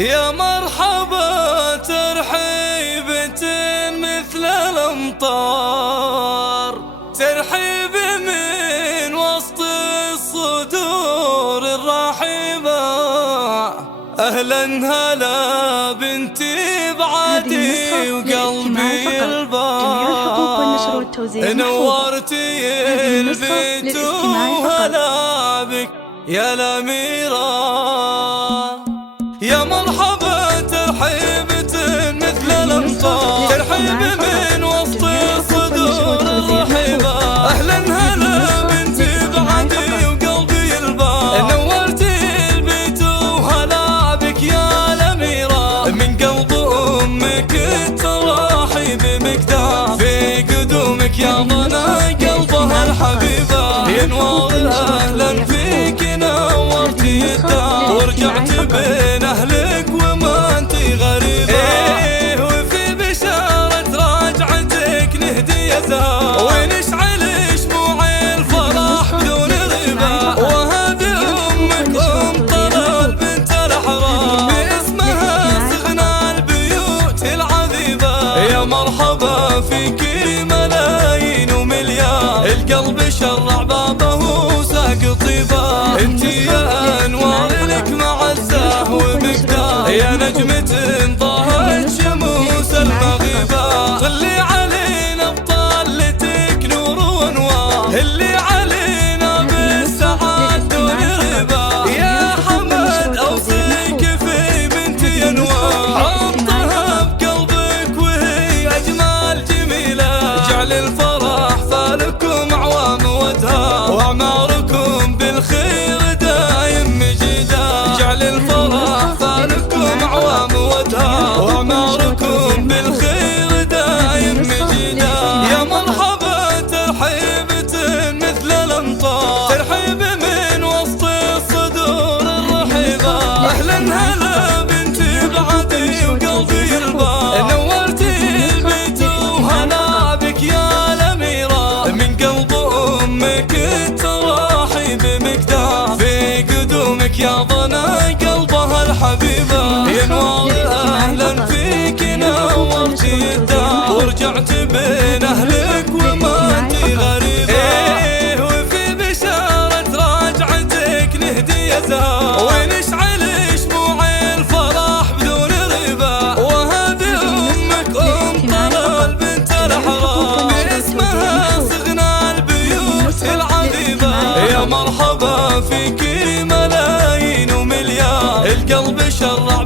يا مرحبا ترحيبة مثل الأمطار، ترحيب من وسط الصدور الرحيبة. أهلا هلا بنتي بعدي وقلبي البار، نورتي البيت وهلا بك يا الأميرة. يا مرحبا ترحيبة مثل الأمطار، ترحيب من وسط الصدور الرحيبة. أهلا هلا بنتي بعدي وقلبي البار، نورتي البيت وهلا بك يا الأميرة. من قلب أمك التراحيب مقدار، في قدومك يا ضنا قلبها الحبيبة. يا نور أهلا فيك نورتي الدار، ورجعت بين أهلك وما انتي غريبة. ايه وفي بشارة راجعتك نهدي يا زهر، ونشعل شموع الفرح بدون ريبة. وهذه أمك أم طلال بنت الأحرار، باسمها صغنا البيوت العذيبة. يا مرحبا فيكي ملايين ومليار، القلب شرع بابه وساق طيبة. انتي يا أنوار لك معزة ومقدار، يا نجمة ضاهت شموس المغيبة. طلي علينا بطلتك نور وانوار، اللي علينا بالسعاد دون ريبة. يا حمد اوصيك في بنتي انوار، حطها بقلبك وهي اجمل جميلة. جعل الفرح فالكم اعوام وادهار، واعماركم بالخير دايم مجيدا. جعل الفرح فالكم اعوام وادهار، واعماركم بالخير دايم مجيدا. يا مرحبا ترحيبة مثل الأمطار، ترحيب من وسط الصدور الرحيبة. أهلا هلا بنتي بعدي وقلبي البار، نورتي البيت وهلا بك يا الأميرة. من قلب أمك التراحيب مقدار، في قدومك يا ضنا قلبها الحبيبة. يا نور أهلا فيك نورتي الدار، ورجعت بين أهلك وما انتي غريبة. ايه وفي بشارة راجعتك نهدي يا زهر، ونشعل شموع الفرح بدون ريبة. وهذه أمك أم طلال بنت الأحرار، باسمها صغنا البيوت العذيبة. يا مرحبا فيكي ملايين ومليار، القلب شرع